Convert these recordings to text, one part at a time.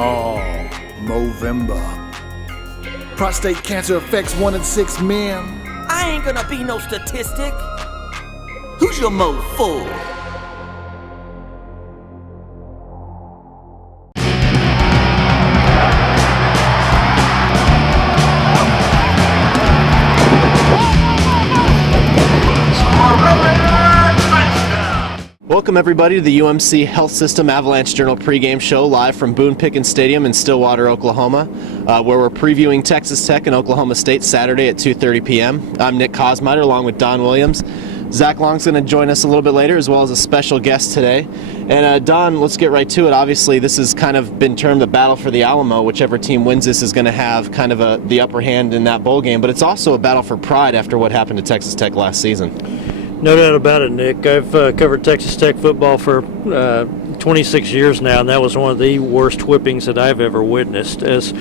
Oh, Movember. Prostate cancer affects 1 in 6 men. I ain't gonna be no statistic. Who's your mo for? Welcome everybody to the UMC Health System Avalanche-Journal pregame show live from Boone Pickens Stadium in Stillwater, Oklahoma, where we're previewing Texas Tech and Oklahoma State Saturday at 2:30 p.m. I'm Nick Kosmiter along with Don Williams. Zach Long's going to join us a little bit later, as well as a special guest today. And Don, let's get right to it. Obviously, this has kind of been termed the battle for the Alamo. Whichever team wins this is going to have kind of the upper hand in that bowl game. But it's also a battle for pride after what happened to Texas Tech last season. No doubt about it, Nick. I've covered Texas Tech football for 26 years now, and that was one of the worst whippings that I've ever witnessed. As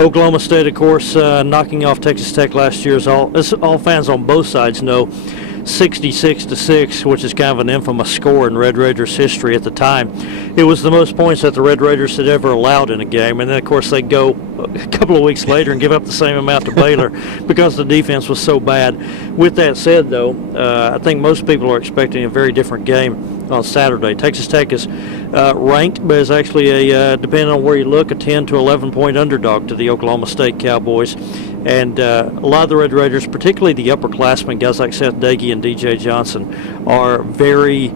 Oklahoma State, of course, knocking off Texas Tech last year, as all fans on both sides know, 66-6, which is kind of an infamous score in Red Raiders history at the time. It was the most points that the Red Raiders had ever allowed in a game, and then, of course, they go a couple of weeks later and give up the same amount to Baylor because the defense was so bad. With that said, though, I think most people are expecting a very different game on Saturday. Texas Tech is ranked, but is actually, depending on where you look, a 10 to 11-point underdog to the Oklahoma State Cowboys. And a lot of the Red Raiders, particularly the upperclassmen, guys like Seth Dagey and DJ Johnson, are very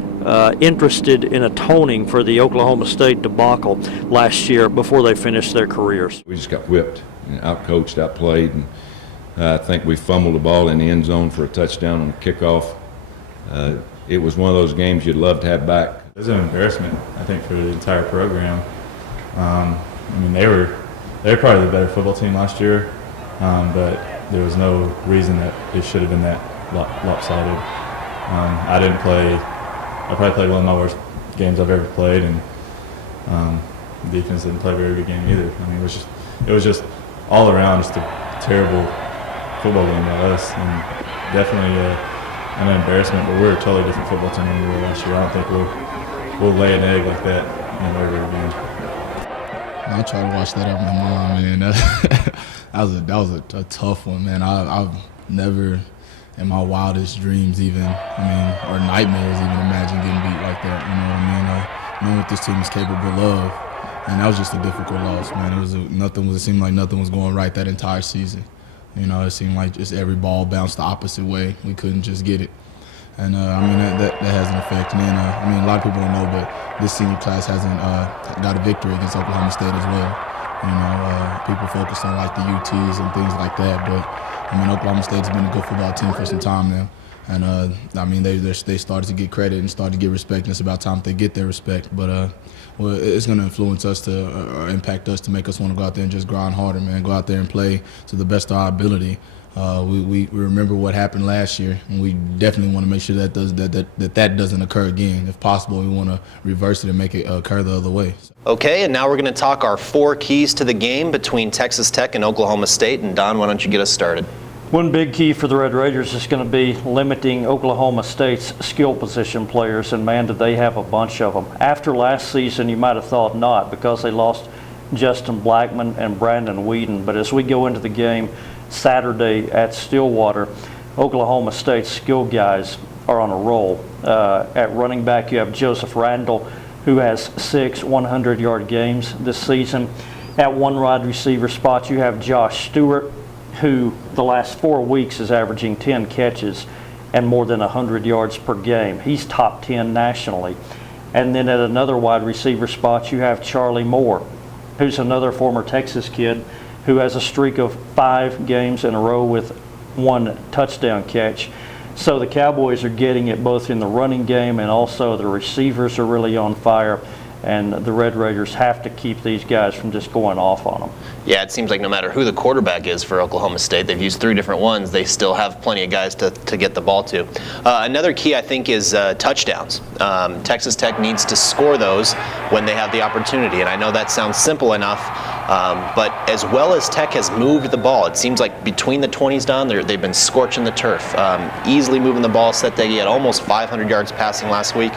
interested in atoning for the Oklahoma State debacle last year before they finished their careers. We just got whipped and out-coached, out-played, and I think we fumbled the ball in the end zone for a touchdown on the kickoff. It was one of those games you'd love to have back. It was an embarrassment, I think, for the entire program. I mean, they were probably the better football team last year. But there was no reason that it should have been that lopsided. I probably played one of my worst games I've ever played, and the defense didn't play a very good game either. I mean, it was just all around just a terrible football game by us, and definitely an embarrassment. But we're a totally different football team than we were last year. I don't think we'll lay an egg like that in every game. I tried to watch that up with my mom, man. That was a tough one, man. I've never, in my wildest dreams even, or nightmares even, imagine getting beat like that. You know what I mean? Knowing what this team is capable of, and that was just a difficult loss, man. It seemed like nothing was going right that entire season. You know, it seemed like just every ball bounced the opposite way. We couldn't just get it. And that has an effect. And then, a lot of people don't know, but this senior class hasn't got a victory against Oklahoma State as well. You know, people focus on like the UTs and things like that, but Oklahoma State's been a good football team for some time now. And they started to get credit and started to get respect, and it's about time they get their respect. But it's going to influence us or impact us to make us want to go out there and just grind harder, man. Go out there and play to the best of our ability. We remember what happened last year, and we definitely want to make sure that doesn't occur again. If possible, we want to reverse it and make it occur the other way. Okay, and now we're going to talk our 4 keys to the game between Texas Tech and Oklahoma State. And Don, why don't you get us started? One big key for the Red Raiders is going to be limiting Oklahoma State's skill position players, and man, did they have a bunch of them. After last season, you might have thought not, because they lost Justin Blackman and Brandon Whedon. But as we go into the game Saturday at Stillwater, Oklahoma State's skill guys are on a roll. At running back, you have Joseph Randall, who has 6 100-yard games this season. At one wide receiver spot, you have Josh Stewart, who the last 4 weeks is averaging 10 catches and more than 100 yards per game. He's top 10 nationally. And then at another wide receiver spot, you have Charlie Moore, who's another former Texas kid who has a streak of 5 games in a row with 1 touchdown catch. So the Cowboys are getting it both in the running game, and also the receivers are really on fire. And the Red Raiders have to keep these guys from just going off on them. Yeah, it seems like no matter who the quarterback is for Oklahoma State, they've used 3 different ones, they still have plenty of guys to get the ball to. Another key, I think, is touchdowns. Texas Tech needs to score those when they have the opportunity, and I know that sounds simple enough, but as well as Tech has moved the ball, it seems like between the 20s, Don, they've been scorching the turf, easily moving the ball. Seth Dagey had almost 500 yards passing last week.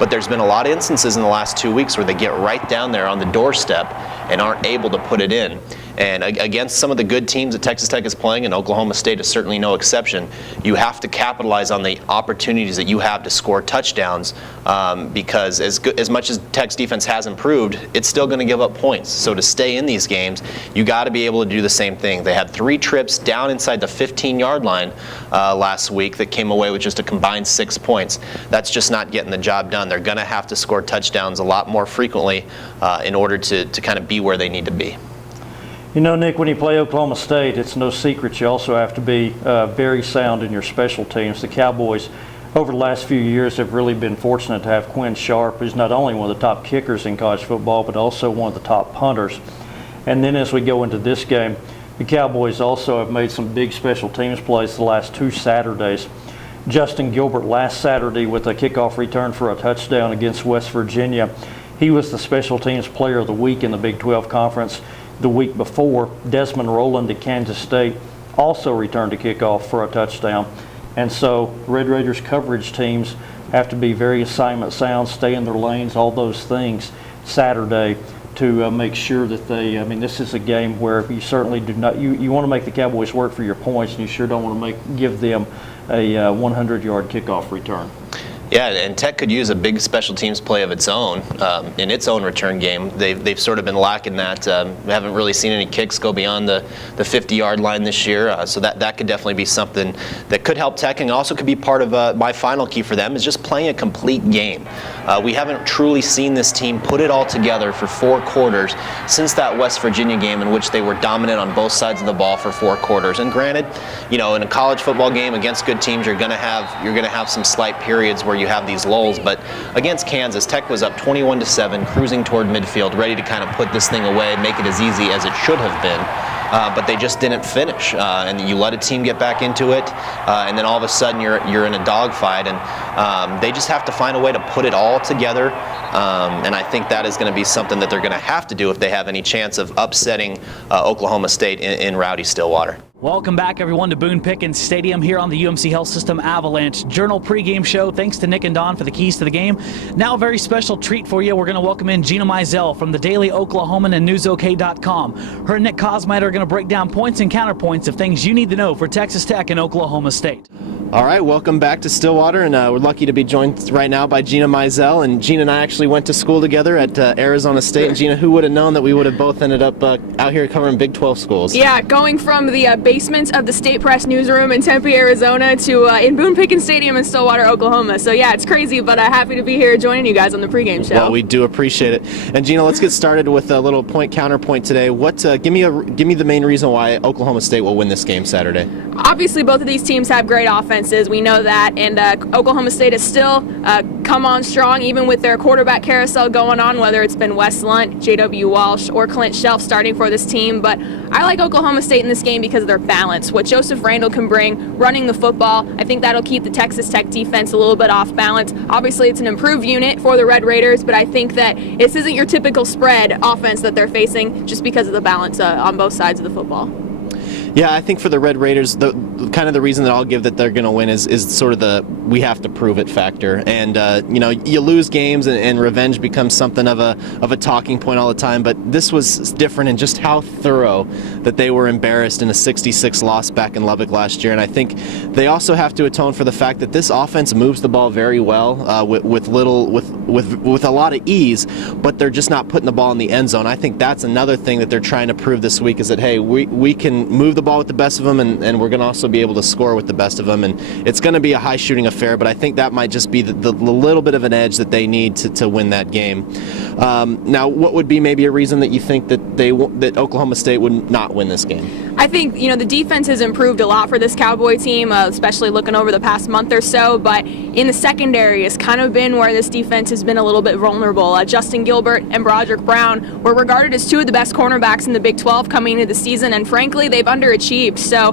but there's been a lot of instances in the last 2 weeks where they get right down there on the doorstep and aren't able to put it in. And against some of the good teams that Texas Tech is playing, and Oklahoma State is certainly no exception, you have to capitalize on the opportunities that you have to score touchdowns, because as much as Tech's defense has improved, it's still going to give up points. So to stay in these games, you got to be able to do the same thing. They had 3 trips down inside the 15-yard line last week that came away with just a combined 6 points. That's just not getting the job done. They're going to have to score touchdowns a lot more frequently in order to kind of be where they need to be. You know, Nick, when you play Oklahoma State, it's no secret you also have to be very sound in your special teams. The Cowboys, over the last few years, have really been fortunate to have Quinn Sharp, who's not only one of the top kickers in college football, but also one of the top punters. And then as we go into this game, the Cowboys also have made some big special teams plays the last 2 Saturdays. Justin Gilbert last Saturday with a kickoff return for a touchdown against West Virginia. He was the special teams player of the week in the Big 12 Conference. The week before, Desmond Rowland at Kansas State also returned a kickoff for a touchdown. And so Red Raiders coverage teams have to be very assignment sound, stay in their lanes, all those things Saturday to make sure that they, I mean, this is a game where you certainly do not, you want to make the Cowboys work for your points, and you sure don't want to give them a 100-yard kickoff return. Yeah, and Tech could use a big special teams play of its own in its own return game. They've sort of been lacking that. We haven't really seen any kicks go beyond the 50-yard line this year, so that could definitely be something that could help Tech, and also could be part of my final key for them is just playing a complete game. We haven't truly seen this team put it all together for 4 quarters since that West Virginia game in which they were dominant on both sides of the ball for 4 quarters. And granted, you know, in a college football game against good teams, you're going to have some slight periods where you have these lulls, but against Kansas, Tech was up 21-7, cruising toward midfield, ready to kind of put this thing away, make it as easy as it should have been. But they just didn't finish, and you let a team get back into it, and then all of a sudden you're in a dogfight, and they just have to find a way to put it all together, and I think that is going to be something that they're going to have to do if they have any chance of upsetting Oklahoma State in rowdy Stillwater. Welcome back, everyone, to Boone Pickens Stadium here on the UMC Health System Avalanche-Journal pregame show. Thanks to Nick and Don for the keys to the game. Now a very special treat for you. We're going to welcome in Gina Mizell from the Daily Oklahoman and NewsOK.com. Her and Nick Cosmite are going to break down points and counterpoints of things you need to know for Texas Tech and Oklahoma State. All right, welcome back to Stillwater, and we're lucky to be joined right now by Gina Mizell. And Gina and I actually went to school together at Arizona State. And Gina, who would have known that we would have both ended up out here covering Big 12 schools? Yeah, going from the basement of the State Press newsroom in Tempe, Arizona to in Boone Pickens Stadium in Stillwater, Oklahoma. So yeah, it's crazy, but happy to be here joining you guys on the pregame show. Well, we do appreciate it. And Gina, let's get started with a little point counterpoint today. What? Give me the main reason why Oklahoma State will win this game Saturday. Obviously, both of these teams have great offenses. We know that, and Oklahoma State has still come on strong, even with their quarterback carousel going on, whether it's been Wes Lunt, J.W. Walsh, or Clint Shelf starting for this team. But I like Oklahoma State in this game because of their balance. What Joseph Randall can bring running the football, I think that'll keep the Texas Tech defense a little bit off balance. Obviously, it's an improved unit for the Red Raiders, but I think that this isn't your typical spread offense that they're facing just because of the balance on both sides of the football. Yeah, I think for the Red Raiders, the kind of the reason that I'll give that they're going to win is sort of the we have to prove it factor. And you know, you lose games and revenge becomes something of a talking point all the time. But this was different in just how thorough that they were embarrassed in a 66 loss back in Lubbock last year. And I think they also have to atone for the fact that this offense moves the ball very well with a lot of ease, but they're just not putting the ball in the end zone. I think that's another thing that they're trying to prove this week is that hey, we can move the ball with the best of them, and we're going to also be able to score with the best of them, and it's going to be a high shooting affair, but I think that might just be the little bit of an edge that they need to win that game. Now, what would be maybe a reason that you think that Oklahoma State would not win this game? I think, you know, the defense has improved a lot for this Cowboy team, especially looking over the past month or so, but in the secondary has kind of been where this defense has been a little bit vulnerable. Justin Gilbert and Broderick Brown were regarded as 2 of the best cornerbacks in the Big 12 coming into the season, and frankly, they've underachieved. So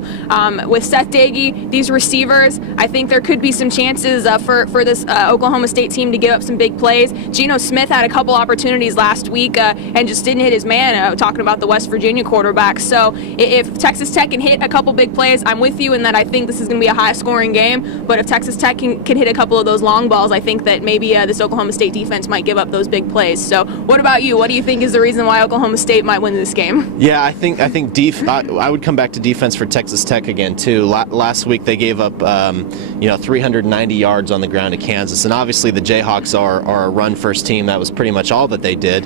with Seth Dagey, these receivers, I think there could be some chances for this Oklahoma State team to give up some big plays. Geno Smith had a couple opportunities last week and just didn't hit his man, talking about the West Virginia quarterback. So if Texas Tech can hit a couple big plays, I'm with you in that I think this is going to be a high-scoring game. But if Texas Tech can hit a couple of those long balls, I think that maybe this Oklahoma State defense might give up those big plays. So what about you? What do you think is the reason why Oklahoma State might win this game? Yeah, I think I would come back to defense for Texas Tech again too. Last week they gave up 390 yards on the ground to Kansas, and obviously the Jayhawks are a run-first team. That was pretty much all that they did.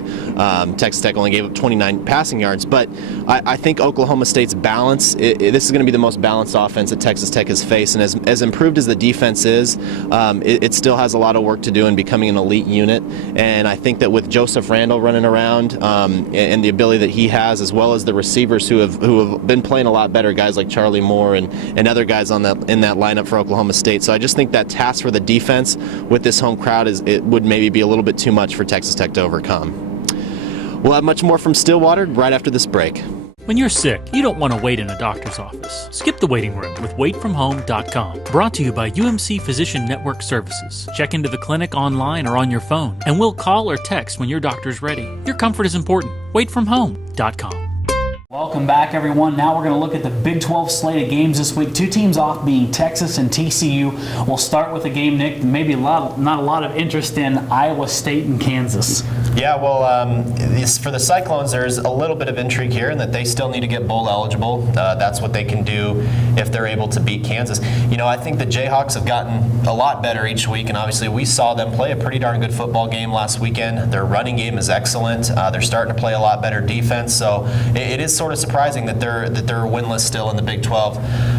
Texas Tech only gave up 29 passing yards, but I think Oklahoma State's balance. This is going to be the most balanced offense that Texas Tech has faced, and as improved as the defense is, it still has a lot of work to do in becoming an elite unit. And I think that with Joseph Randall running around and the ability that he has, as well as the receivers who have been playing a lot better, guys like Charlie Moore and other guys in that lineup for Oklahoma State. So I just think that task for the defense with this home crowd would maybe be a little bit too much for Texas Tech to overcome. We'll have much more from Stillwater right after this break. When you're sick, you don't want to wait in a doctor's office. Skip the waiting room with waitfromhome.com. Brought to you by UMC Physician Network Services. Check into the clinic online or on your phone, and we'll call or text when your doctor's ready. Your comfort is important. Waitfromhome.com. Welcome back, everyone. Now we're going to look at the Big 12 slate of games this week. Two teams off being Texas and TCU. We'll start with a game, Nick, maybe not a lot of interest in Iowa State and Kansas. Yeah, well, for the Cyclones, there's a little bit of intrigue here in that they still need to get bowl eligible. That's what they can do if they're able to beat Kansas. I think the Jayhawks have gotten a lot better each week, and obviously we saw them play a pretty darn good football game last weekend. Their running game is excellent. They're starting to play a lot better defense, so it is sort of surprising that they're winless still in the Big 12.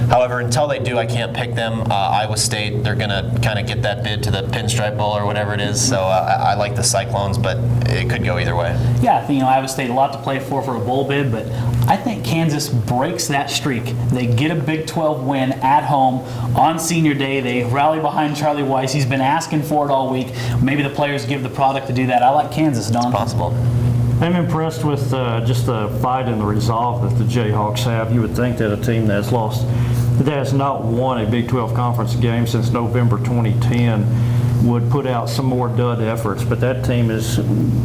However, until they do, I can't pick them. Iowa State, they're going to kind of get that bid to the Pinstripe Bowl or whatever it is, so I like the Cyclones, but it could go either way. Yeah, I think Iowa State a lot to play for a bowl bid, but I think Kansas breaks that streak. They get a Big 12 win at home on Senior Day. They rally behind Charlie Weiss. He's been asking for it all week. Maybe the players give the product to do that. I like Kansas, Don. It's possible. I'm impressed with just the fight and the resolve that the Jayhawks have. You would think that a team that has not won a Big 12 conference game since November 2010 would put out some more dud efforts, but that team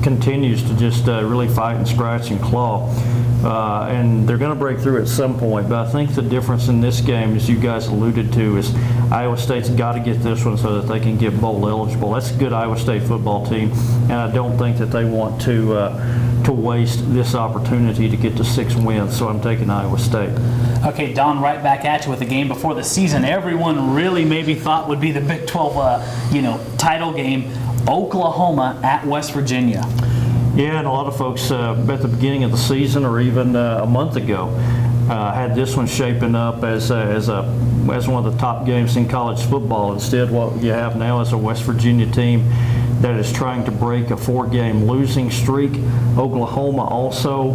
continues to just really fight and scratch and claw. And they're going to break through at some point, but I think the difference in this game, as you guys alluded to, is Iowa State's got to get this one so that they can get bowl eligible. That's a good Iowa State football team, and I don't think that they want to waste this opportunity to get to 6 wins, so I'm taking Iowa State. Okay, Don, right back at you with the game before the season everyone really maybe thought would be the Big 12 title game, Oklahoma at West Virginia. Yeah, and a lot of folks at the beginning of the season or even a month ago had this one shaping up as one of the top games in college football. Instead, what you have now is a West Virginia team that is trying to break a 4-game losing streak. Oklahoma also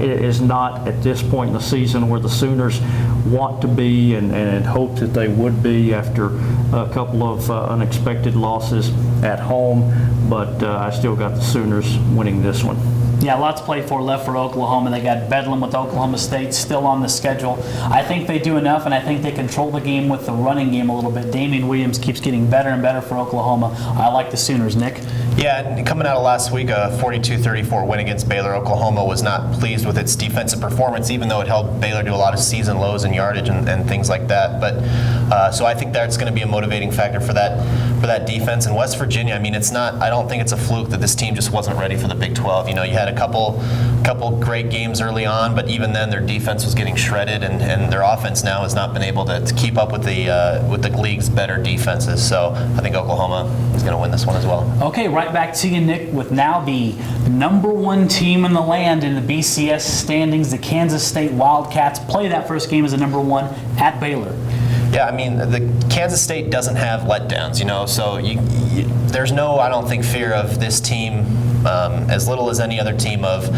is not at this point in the season where the Sooners want to be and hope that they would be after a couple of unexpected losses at home, but I still got the Sooners winning this one. Yeah, lots to play for left for Oklahoma. They got Bedlam with Oklahoma State still on the schedule. I think they do enough, and I think they control the game with the running game a little bit. Damian Williams keeps getting better and better for Oklahoma. I like the Sooners, Nick. Yeah, and coming out of last week, a 42-34 win against Baylor, Oklahoma was not pleased with its defensive performance, even though it held Baylor to a lot of season lows in yardage and things like that. But so I think that's going to be a motivating factor for that defense. And West Virginia, I mean, it's not. I don't think it's a fluke that this team just wasn't ready for the Big 12. You had a couple great games early on, but even then their defense was getting shredded, and their offense now has not been able to keep up with the league's better defenses. So I think Oklahoma is going to win this one as well. Okay, right back to you, Nick, with now the #1 team in the land in the BCS standings. The Kansas State Wildcats play that first game as a #1 at Baylor. Yeah, I mean, the Kansas State doesn't have letdowns, so there's no, I don't think, fear of this team, as little as any other team, of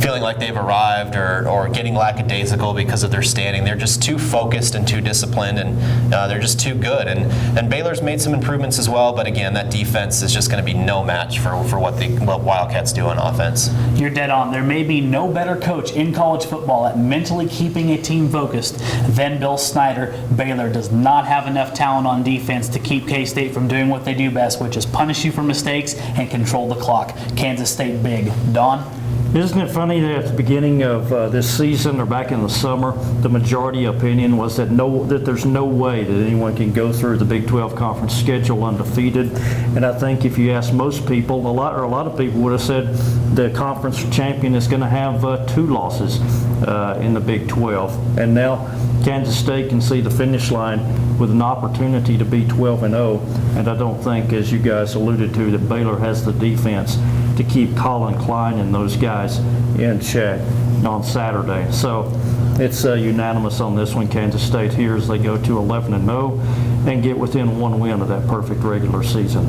feeling like they've arrived or getting lackadaisical because of their standing. They're just too focused and too disciplined, and they're just too good. And Baylor's made some improvements as well, but again, that defense is just going to be no match for what Wildcats do on offense. You're dead on. There may be no better coach in college football at mentally keeping a team focused than Bill Snyder. Baylor does not have enough talent on defense to keep K-State from doing what they do best, which is punish you for mistakes and control the clock. Kansas State big. Don? Isn't it funny that at the beginning of this season or back in the summer, the majority opinion was that there's no way that anyone can go through the Big 12 conference schedule undefeated. And I think if you ask most people, a lot of people would have said the conference champion is going to have 2 losses in the Big 12. And now Kansas State can see the finish line with an opportunity to be 12-0. And I don't think, as you guys alluded to, that Baylor has the defense to keep Colin Klein and those guys in check on Saturday. So it's unanimous on this one. Kansas State here as they go to 11-0 and get within 1 win of that perfect regular season.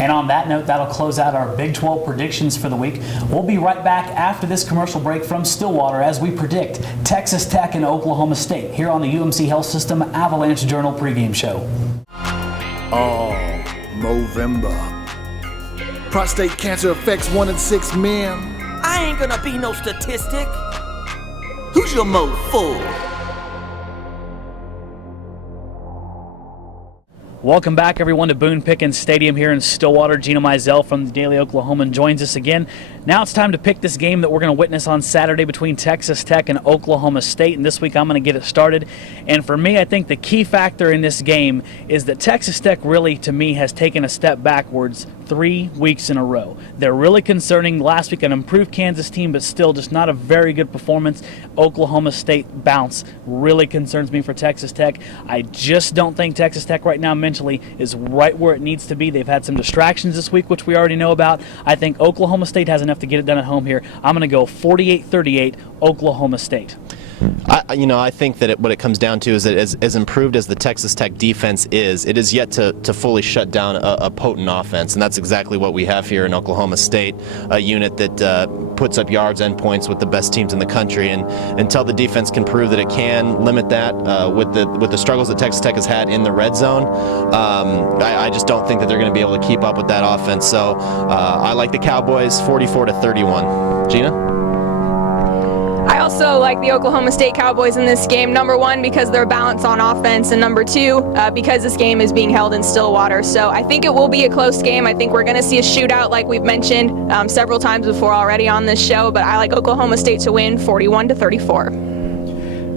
And on that note, that'll close out our Big 12 predictions for the week. We'll be right back after this commercial break from Stillwater as we predict Texas Tech and Oklahoma State here on the UMC Health System Avalanche-Journal pregame show. Oh, Movember. Prostate cancer affects 1 in 6 men. I ain't gonna be no statistic. Who's your mo for? Welcome back, everyone, to Boone Pickens Stadium here in Stillwater. Gino Mizell from the Daily Oklahoman joins us again. Now it's time to pick this game that we're going to witness on Saturday between Texas Tech and Oklahoma State, and this week I'm going to get it started. And for me, I think the key factor in this game is that Texas Tech really, to me, has taken a step backwards 3 weeks in a row. They're really concerning. Last week, an improved Kansas team, but still just not a very good performance. Oklahoma State bounce really concerns me for Texas Tech. I just don't think Texas Tech right now mentally is right where it needs to be. They've had some distractions this week, which we already know about. I think Oklahoma State has enough to get it done at home here. I'm going to go 48-38 Oklahoma State. I think that what it comes down to is that as improved as the Texas Tech defense is, it is yet to fully shut down a potent offense, and that's exactly what we have here in Oklahoma State, a unit that puts up yards and points with the best teams in the country. And until the defense can prove that it can limit that with the struggles that Texas Tech has had in the red zone, I just don't think that they're going to be able to keep up with that offense. So I like the Cowboys 44-31. Gina? I also like the Oklahoma State Cowboys in this game. Number 1, because they're balanced on offense, and number 2, because this game is being held in Stillwater. So I think it will be a close game. I think we're going to see a shootout like we've mentioned several times before already on this show, but I like Oklahoma State to win 41-34.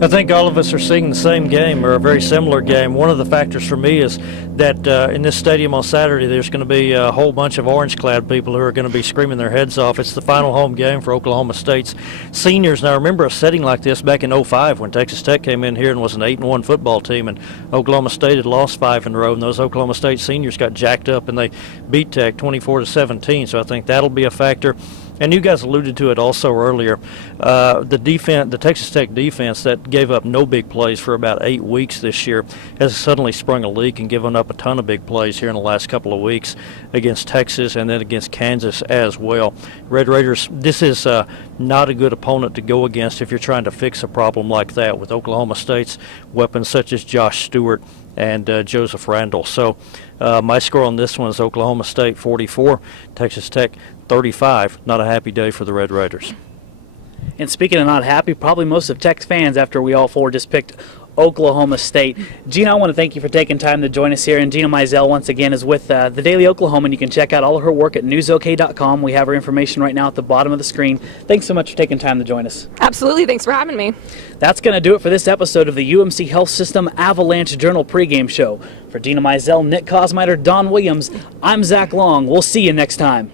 I think all of us are seeing the same game or a very similar game. One of the factors for me is that in this stadium on Saturday there's going to be a whole bunch of orange-clad people who are going to be screaming their heads off. It's the final home game for Oklahoma State's seniors. Now, I remember a setting like this back in 2005 when Texas Tech came in here and was an 8-1 football team, and Oklahoma State had lost 5 in a row, and those Oklahoma State seniors got jacked up and they beat Tech 24-17. So I think that'll be a factor. And you guys alluded to it also earlier. The Texas Tech defense that gave up no big plays for about 8 weeks this year has suddenly sprung a leak and given up a ton of big plays here in the last couple of weeks against Texas and then against Kansas as well. Red Raiders, this is not a good opponent to go against if you're trying to fix a problem like that with Oklahoma State's weapons such as Josh Stewart and Joseph Randall. So my score on this one is Oklahoma State 44, Texas Tech 35. Not a happy day for the Red Raiders. And speaking of not happy, probably most of Tech's fans after we all four just picked Oklahoma State. Gina, I want to thank you for taking time to join us here. And Gina Mizell, once again, is with the Daily Oklahoman. You can check out all of her work at newsok.com. We have her information right now at the bottom of the screen. Thanks so much for taking time to join us. Absolutely. Thanks for having me. That's going to do it for this episode of the UMC Health System Avalanche-Journal pregame show. For Gina Mizell, Nick Cosmiter, Don Williams, I'm Zach Long. We'll see you next time.